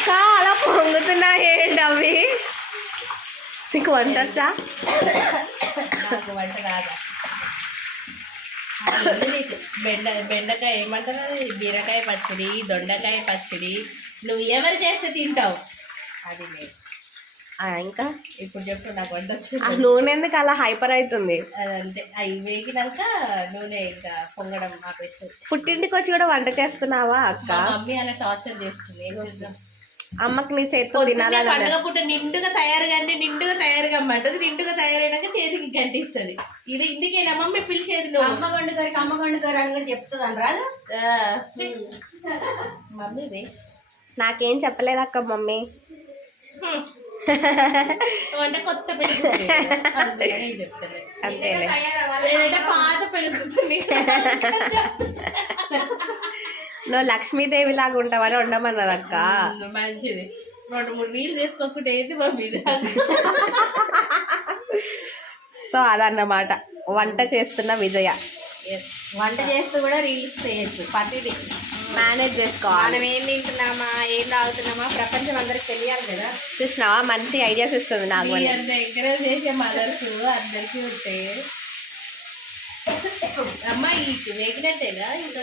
అక్క అలా పొంగుతున్నాయి ఏంటి అవి? నీకు వంట వచ్చా? నాకు వంట రాదా? బెండకాయ ఏమంటారు, బీరకాయ పచ్చడి, దొండకాయ పచ్చడి నువ్వు ఎవరు చేస్తే తింటావు అది నేను. ఇంకా ఇప్పుడు చెప్పు నాకు వంట వచ్చింది. ఆ నూనె ఎందుకు అలా హైపర్ అవుతుంది? అదంతే, అవి వేగినాక నూనె ఇంకా పొంగడం ఆపేస్తుంది. పుట్టింటికి వచ్చి కూడా వంట చేస్తున్నావా అక్క? మా మమ్మీ అలా టార్చర్ చేస్తుంది. ఏం చేద్దాం? అమ్మకి నీ చేతితో తినాలని పండుగ పుట్ట నిండుగా తయారుగా అంటే నిండుగా తయారుగా అమ్మంటది. నిండుగా తయారైనాక చేతికి గంటిస్తుంది. ఇది ఇందుకేనా మమ్మీ పిలిచేది? నువ్వు అమ్మ వండుతారు అని కూడా చెప్తుంది అని రాదు. Mummy waste. నాకేం చెప్పలేదు అక్క మమ్మీ. అంటే కొత్త పెళ్లి అంతేలే. పాత పెళ్లి నువ్వు లక్ష్మీదేవి లాగా ఉంటావని ఉండమన్నది అక్క. మంచిది. 2-3 నీళ్ళు చేసుకోకుండా ఏంటి మా మీద. సో అదన్నమాట వంట చేస్తున్న విజయ. వంట చేస్తూ కూడా రీల్స్ చేయొచ్చు. ప్రతిదీ మేనేజ్ చేసుకోవాలి. మనం ఏం తింటున్నామా, ఏం తాగుతున్నామా ప్రపంచం అందరికి తెలియాలి కదా. చూసినావా, మంచి ఐడియాస్ ఇస్తుంది నాకు. ఎంకరేజ్ చేసే మదర్స్ అందరికీ ఉంటాయి. అమ్మాయి వేగినట్టేనా ఇంకా?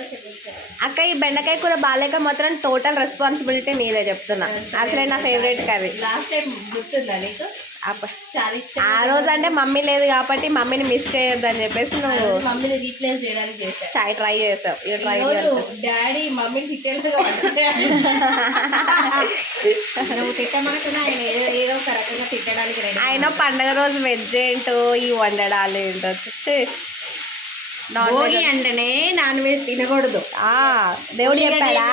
అక్క ఈ బెండకాయ కూర బాగాలేక మాత్రం టోటల్ రెస్పాన్సిబిలిటీ నీదే చెప్తున్నా. అసలే నా ఫేవరెట్ కర్రీ. లాస్ట్ టైం గుర్తుందా నీకు? ఆ రోజు అంటే మమ్మీ లేదు కాబట్టి మమ్మీని మిస్ చేయొద్దు అని చెప్పేసి నువ్వు మమ్మీని రీప్లేస్ చేయడానికి చేసావు. ట్రై చేసావు. డాడీ మమ్మీని డీటెయిల్స్ గా నువ్వు తిట్టమనుకున్నా ఆయన ఏదో ఒక రకంగా తిట్టడానికి రెడీ. ఆయన పండగ రోజు వెజ్ ఏంటో ఈ వండడాలు ఏంటో భోగి అంటేనే నాన్ వెజ్ తినకూడదు. దేవుడు చెప్పాడా?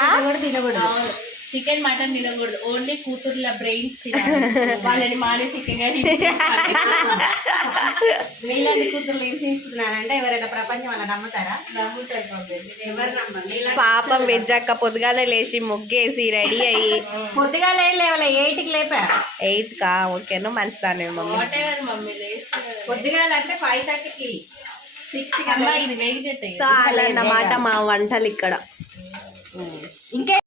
తినకూడదు. చికెన్ మటన్ తినకూడదు. ఓన్లీ కూతుర్ల బ్రెయిన్స్ వాళ్ళని మానేసి మీలాంటి కూతుర్లు ఏం చేస్తున్నానంటే ఎవరైనా ప్రపంచం అలా నమ్ముతారా? నమ్ముతారు. ఎవరు నమ్మండి. పాపం వెజ్ అక్క పొద్దుగానే లేచి ముగ్గేసి రెడీ అయ్యి పొద్దుగాలే లేవలే 8కి లేపా. 8కా? ఓకేను, మంచిదానే మమ్మీ. మమ్మీ పొద్దుగాల అంటే 5:30కి 6కి. ఇది వేగినట్టే. సో అలా అన్నమాట మా వంటలు ఇక్కడ.